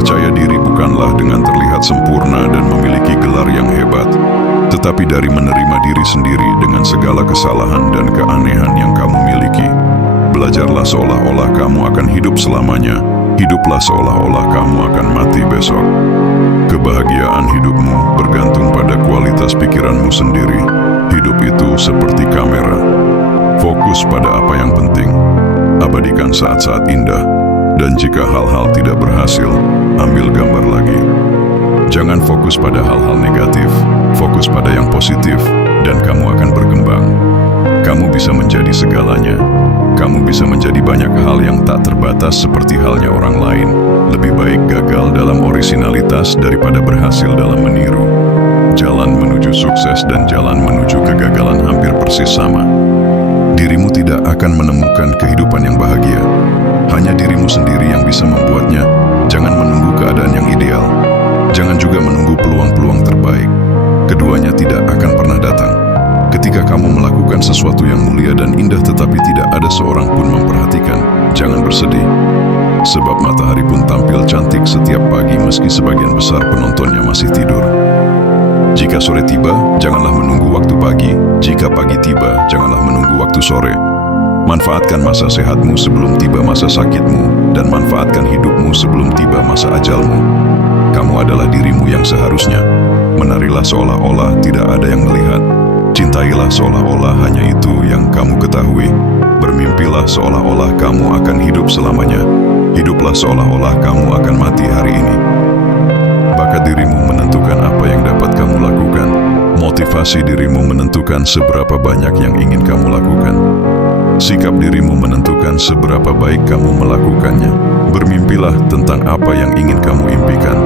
Percaya diri bukanlah dengan terlihat sempurna dan memiliki gelar yang hebat, tetapi dari menerima diri sendiri dengan segala kesalahan dan keanehan yang kamu miliki. Belajarlah seolah-olah kamu akan hidup selamanya. Hiduplah seolah-olah kamu akan mati besok. Kebahagiaan hidupmu bergantung pada kualitas pikiranmu sendiri. Hidup itu seperti kamera. Fokus pada apa yang penting. Abadikan saat-saat indah. Dan jika hal-hal tidak berhasil, ambil gambar lagi. Jangan fokus pada hal-hal negatif, fokus pada yang positif, dan kamu akan berkembang. Kamu bisa menjadi segalanya. Kamu bisa menjadi banyak hal yang tak terbatas seperti halnya orang lain. Lebih baik gagal dalam orisinalitas daripada berhasil dalam meniru. Jalan menuju sukses dan jalan menuju kegagalan hampir persis sama. Dirimu tidak akan menemukan kehidupan yang bahagia. Hanya dirimu sendiri yang bisa membuatnya. Jangan menunggu keadaan yang ideal. Jangan juga menunggu peluang-peluang terbaik. Keduanya tidak akan pernah datang. Ketika kamu melakukan sesuatu yang mulia dan indah tetapi tidak ada seorang pun memperhatikan, jangan bersedih. Sebab matahari pun tampil cantik setiap pagi meski sebagian besar penontonnya masih tidur. Jika sore tiba, janganlah menunggu waktu pagi. Jika pagi tiba, janganlah menunggu waktu sore. Manfaatkan masa sehatmu sebelum tiba masa sakitmu, dan manfaatkan hidupmu sebelum tiba masa ajalmu. Kamu adalah dirimu yang seharusnya. Menarilah seolah-olah tidak ada yang melihat. Cintailah seolah-olah hanya itu yang kamu ketahui. Bermimpilah seolah-olah kamu akan hidup selamanya. Hiduplah seolah-olah kamu akan mati hari ini. Bakat dirimu menentukan apa yang dapat kamu lakukan. Motivasi dirimu menentukan seberapa banyak yang ingin kamu lakukan. Sikap dirimu menentukan seberapa baik kamu melakukannya. Bermimpilah tentang apa yang ingin kamu impikan.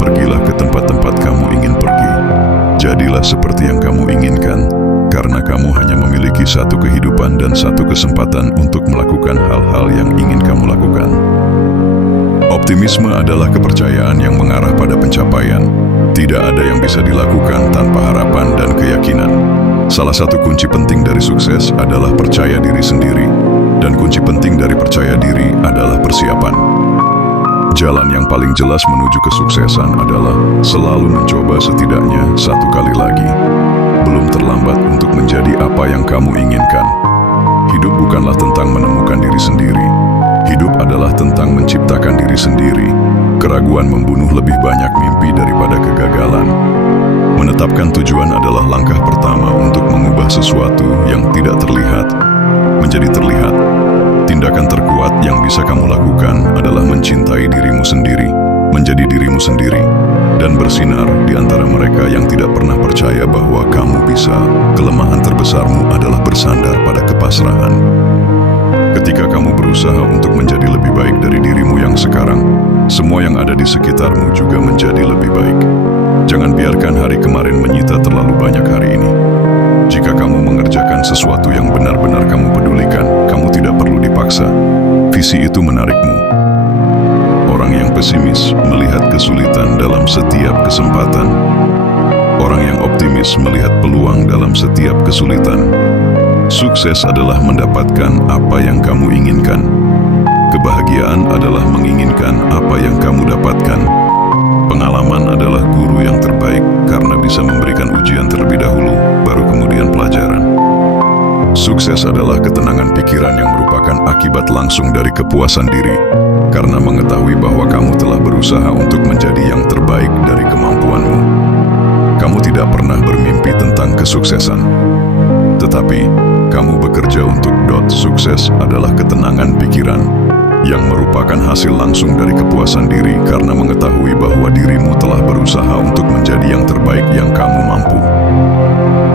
Pergilah ke tempat-tempat kamu ingin pergi. Jadilah seperti yang kamu inginkan, karena kamu hanya memiliki satu kehidupan dan satu kesempatan untuk melakukan hal-hal yang ingin kamu lakukan. Optimisme adalah kepercayaan yang mengarah pada pencapaian. Tidak ada yang bisa dilakukan tanpa harapan dan keyakinan. Salah satu kunci penting dari sukses adalah percaya diri sendiri, dan kunci penting dari percaya diri adalah persiapan. Jalan yang paling jelas menuju kesuksesan adalah selalu mencoba setidaknya satu kali lagi. Belum terlambat untuk menjadi apa yang kamu inginkan. Hidup bukanlah tentang menemukan diri sendiri. Hidup adalah tentang menciptakan diri sendiri. Keraguan membunuh lebih banyak mimpi daripada kegagalan. Menetapkan tujuan adalah langkah pertama untuk mengubah sesuatu yang tidak terlihat menjadi terlihat. Tindakan terkuat yang bisa kamu lakukan adalah mencintai dirimu sendiri, menjadi dirimu sendiri, dan bersinar di antara mereka yang tidak pernah percaya bahwa kamu bisa. Kelemahan terbesarmu adalah bersandar pada kepasrahan. Ketika kamu berusaha untuk menjadi lebih baik dari dirimu yang sekarang, semua yang ada di sekitarmu juga menjadi lebih baik. Jangan biarkan hari kemarin menyita terlalu banyak hari ini. Jika kamu mengerjakan sesuatu yang benar-benar kamu pedulikan, kamu tidak perlu dipaksa. Visi itu menarikmu. Orang yang pesimis melihat kesulitan dalam setiap kesempatan. Orang yang optimis melihat peluang dalam setiap kesulitan. Sukses adalah mendapatkan apa yang kamu inginkan. Kebahagiaan adalah menginginkan apa yang kamu dapatkan. Pengalaman adalah guru yang terbaik karena bisa memberikan ujian terlebih dahulu, baru kemudian pelajaran. Sukses adalah ketenangan pikiran yang merupakan akibat langsung dari kepuasan diri, karena mengetahui bahwa kamu telah berusaha untuk menjadi yang terbaik dari kemampuanmu. Kamu tidak pernah bermimpi tentang kesuksesan, tetapi kamu bekerja untuk sukses adalah ketenangan pikiran yang merupakan hasil langsung dari kepuasan diri karena mengetahui bahwa dirimu telah berusaha untuk menjadi yang terbaik yang kamu mampu.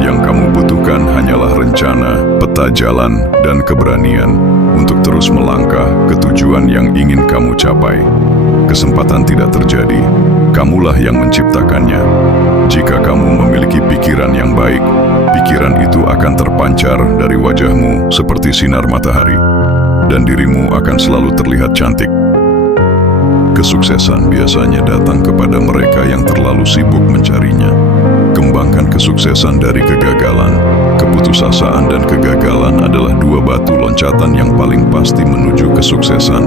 Yang kamu butuhkan hanyalah rencana, peta jalan, dan keberanian untuk terus melangkah ke tujuan yang ingin kamu capai. Kesempatan tidak terjadi, kamulah yang menciptakannya. Jika kamu memiliki pikiran yang baik, pikiran itu akan terpancar dari wajahmu seperti sinar matahari, dan dirimu akan selalu terlihat cantik. Kesuksesan biasanya datang kepada mereka yang terlalu sibuk mencarinya. Kembangkan kesuksesan dari kegagalan. Keputusasaan dan kegagalan adalah dua batu loncatan yang paling pasti menuju kesuksesan.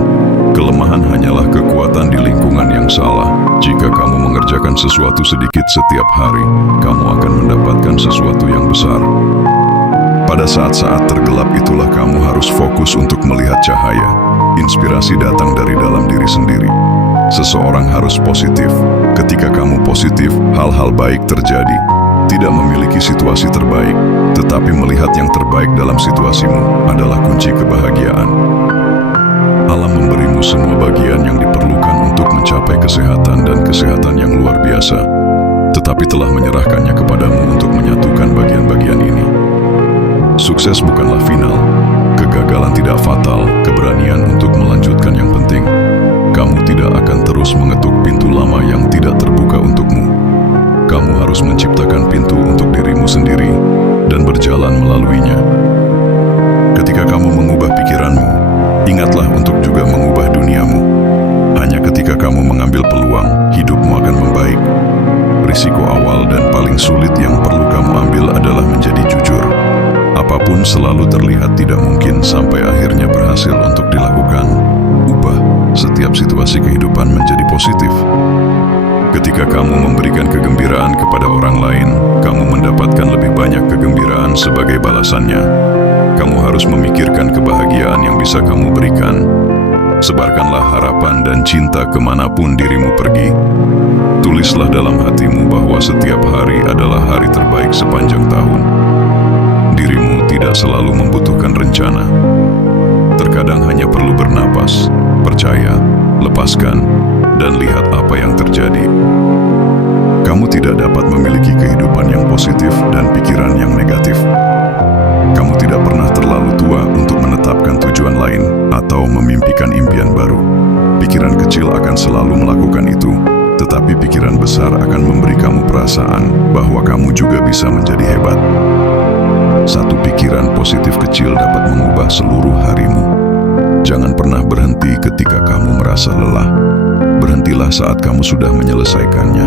Kelemahan hanyalah kekuatan di lingkungan yang salah. Jika kamu mengerjakan sesuatu sedikit setiap hari, kamu akan mendapatkan sesuatu yang besar. Pada saat-saat tergelap itulah kamu harus fokus untuk melihat cahaya. Inspirasi datang dari dalam diri sendiri. Seseorang harus positif. Ketika kamu positif, hal-hal baik terjadi. Tidak memiliki situasi terbaik, tetapi melihat yang terbaik dalam situasimu adalah kunci kebahagiaan. Alam memberimu semua bagian yang diperlukan untuk mencapai kesehatan dan kesehatan yang luar biasa, tetapi telah menyerahkannya kepadamu untuk menyatukan bagian-bagian ini. Sukses bukanlah final, kegagalan tidak fatal, keberanian untuk melanjutkan yang penting. Kamu tidak akan terus mengetuk pintu lama yang tidak terbuka untukmu. Kamu harus menciptakan pintu untuk dirimu sendiri dan berjalan melaluinya. Ketika kamu mengubah pikiranmu, ingatlah untuk juga mengubah duniamu. Hanya ketika kamu mengambil peluang, hidupmu akan membaik. Risiko awal dan paling sulit yang perlu kamu ambil adalah menjadi jujur. Apapun selalu terlihat tidak mungkin sampai akhirnya berhasil untuk dilakukan. Ubah setiap situasi kehidupan menjadi positif. Ketika kamu memberikan kegembiraan kepada orang lain, kamu mendapatkan lebih banyak kegembiraan sebagai balasannya. Kamu harus memikirkan kebahagiaan yang bisa kamu berikan. Sebarkanlah harapan dan cinta kemanapun dirimu pergi. Tulislah dalam hatimu bahwa setiap hari adalah hari terbaik sepanjang tahun. Dirimu tidak selalu membutuhkan rencana. Terkadang hanya perlu bernapas, percaya, lepaskan, dan lihat apa yang terjadi. Kamu tidak dapat memiliki kehidupan yang positif dan pikiran yang negatif. Kamu tidak pernah terlalu tua untuk menetapkan tujuan lain atau memimpikan impian baru. Pikiran kecil akan selalu melakukan itu, tetapi pikiran besar akan memberi kamu perasaan bahwa kamu juga bisa menjadi hebat. Satu pikiran positif kecil dapat mengubah seluruh harimu. Jangan pernah berhenti ketika kamu merasa lelah. Berhentilah saat kamu sudah menyelesaikannya.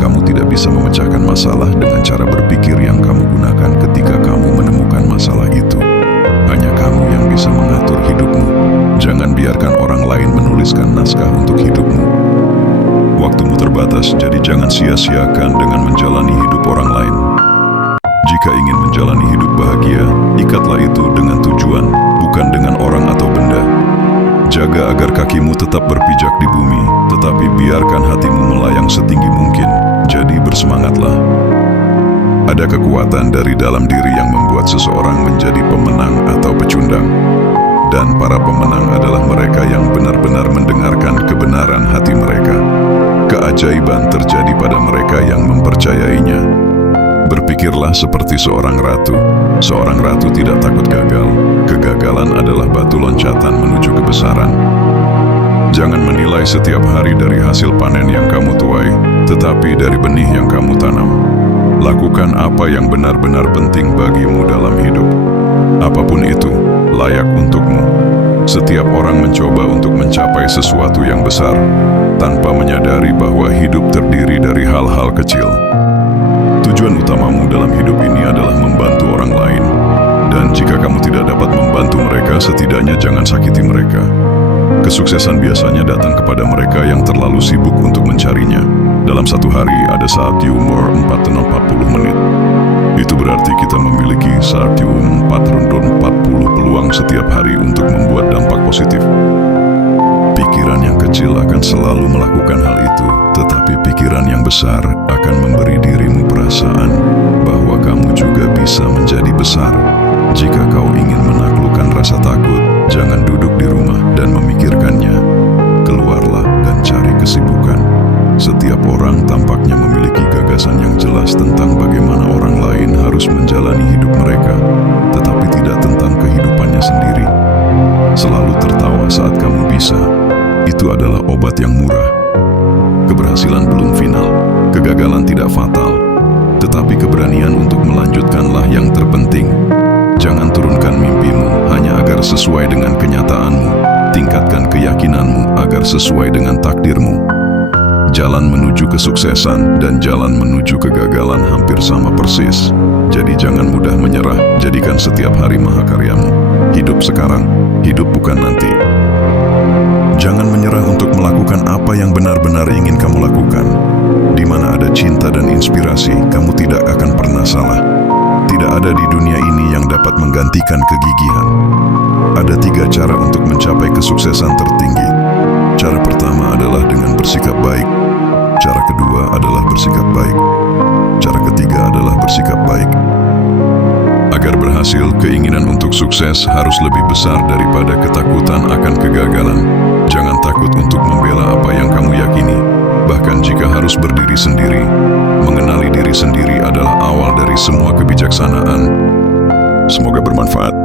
Kamu tidak bisa memecahkan masalah dengan cara berpikir yang kamu gunakan ketika kamu menemukan masalah itu. Hanya kamu yang bisa mengatur hidupmu. Jangan biarkan orang lain menuliskan naskah untuk hidupmu. Waktumu terbatas, jadi jangan sia-siakan dengan menjalani hidup orang lain. Jika ingin menjalani hidup bahagia, ikatlah itu dengan tujuan, bukan dengan orang atau benda. Jaga agar kakimu tetap berpijak di bumi, tetapi biarkan hatimu melayang setinggi mungkin. Jadi bersemangatlah. Ada kekuatan dari dalam diri yang membuat seseorang menjadi pemenang atau pecundang. Dan para pemenang adalah mereka yang benar-benar mendengarkan kebenaran hati mereka. Keajaiban terjadi pada mereka yang mempercayainya. Berpikirlah seperti seorang ratu. Seorang ratu tidak takut gagal. Kegagalan adalah batu loncatan menuju kebesaran. Jangan menilai setiap hari dari hasil panen yang kamu tuai, tetapi dari benih yang kamu tanam. Lakukan apa yang benar-benar penting bagimu dalam hidup. Apapun itu, layak untukmu. Setiap orang mencoba untuk mencapai sesuatu yang besar, tanpa menyadari bahwa hidup terdiri dari hal-hal kecil. Tujuan utamamu dalam hidup ini adalah membantu orang lain. Dan jika kamu tidak dapat membantu mereka, setidaknya jangan sakiti mereka. Kesuksesan biasanya datang kepada mereka yang terlalu sibuk untuk mencarinya. Dalam satu hari ada saat di umur 4-40 menit. Itu berarti kita memiliki saat di umur 4-40 peluang setiap hari untuk membuat dampak positif. Pikiran yang kecil akan selalu melakukan hal itu, tetapi pikiran yang besar akan memberi dirimu perasaan bahwa kamu juga bisa menjadi besar. Jika kau ingin menaklukkan rasa takut, jangan duduk di rumah dan memikirkannya. Keluarlah dan cari kesibukan. Setiap orang tampaknya memiliki gagasan yang jelas tentang bagaimana orang lain harus menjalani hidup mereka, tetapi tidak tentang kehidupannya sendiri. Selalu tertawa saat kamu bisa. Itu adalah obat yang murah. Keberhasilan belum final, kegagalan tidak fatal, tetapi keberanian untuk melanjutkanlah yang terpenting. Jangan turunkan mimpimu hanya agar sesuai dengan kenyataanmu. Tingkatkan keyakinanmu agar sesuai dengan takdirmu. Jalan menuju kesuksesan dan jalan menuju kegagalan hampir sama persis. Jadi jangan mudah menyerah, jadikan setiap hari mahakaryamu. Hidup sekarang, hidup bukan nanti. Jangan apa yang benar-benar ingin kamu lakukan. Di mana ada cinta dan inspirasi, kamu tidak akan pernah salah. Tidak ada di dunia ini yang dapat menggantikan kegigihan. Ada 3 cara untuk mencapai kesuksesan tertinggi. Cara pertama adalah dengan bersikap baik. Cara kedua adalah bersikap baik. Cara ketiga adalah bersikap baik. Agar berhasil, keinginan untuk sukses harus lebih besar daripada ketakutan akan kegagalan. Jangan takut untuk membela apa yang kamu yakini. Bahkan jika harus berdiri sendiri, mengenali diri sendiri adalah awal dari semua kebijaksanaan. Semoga bermanfaat.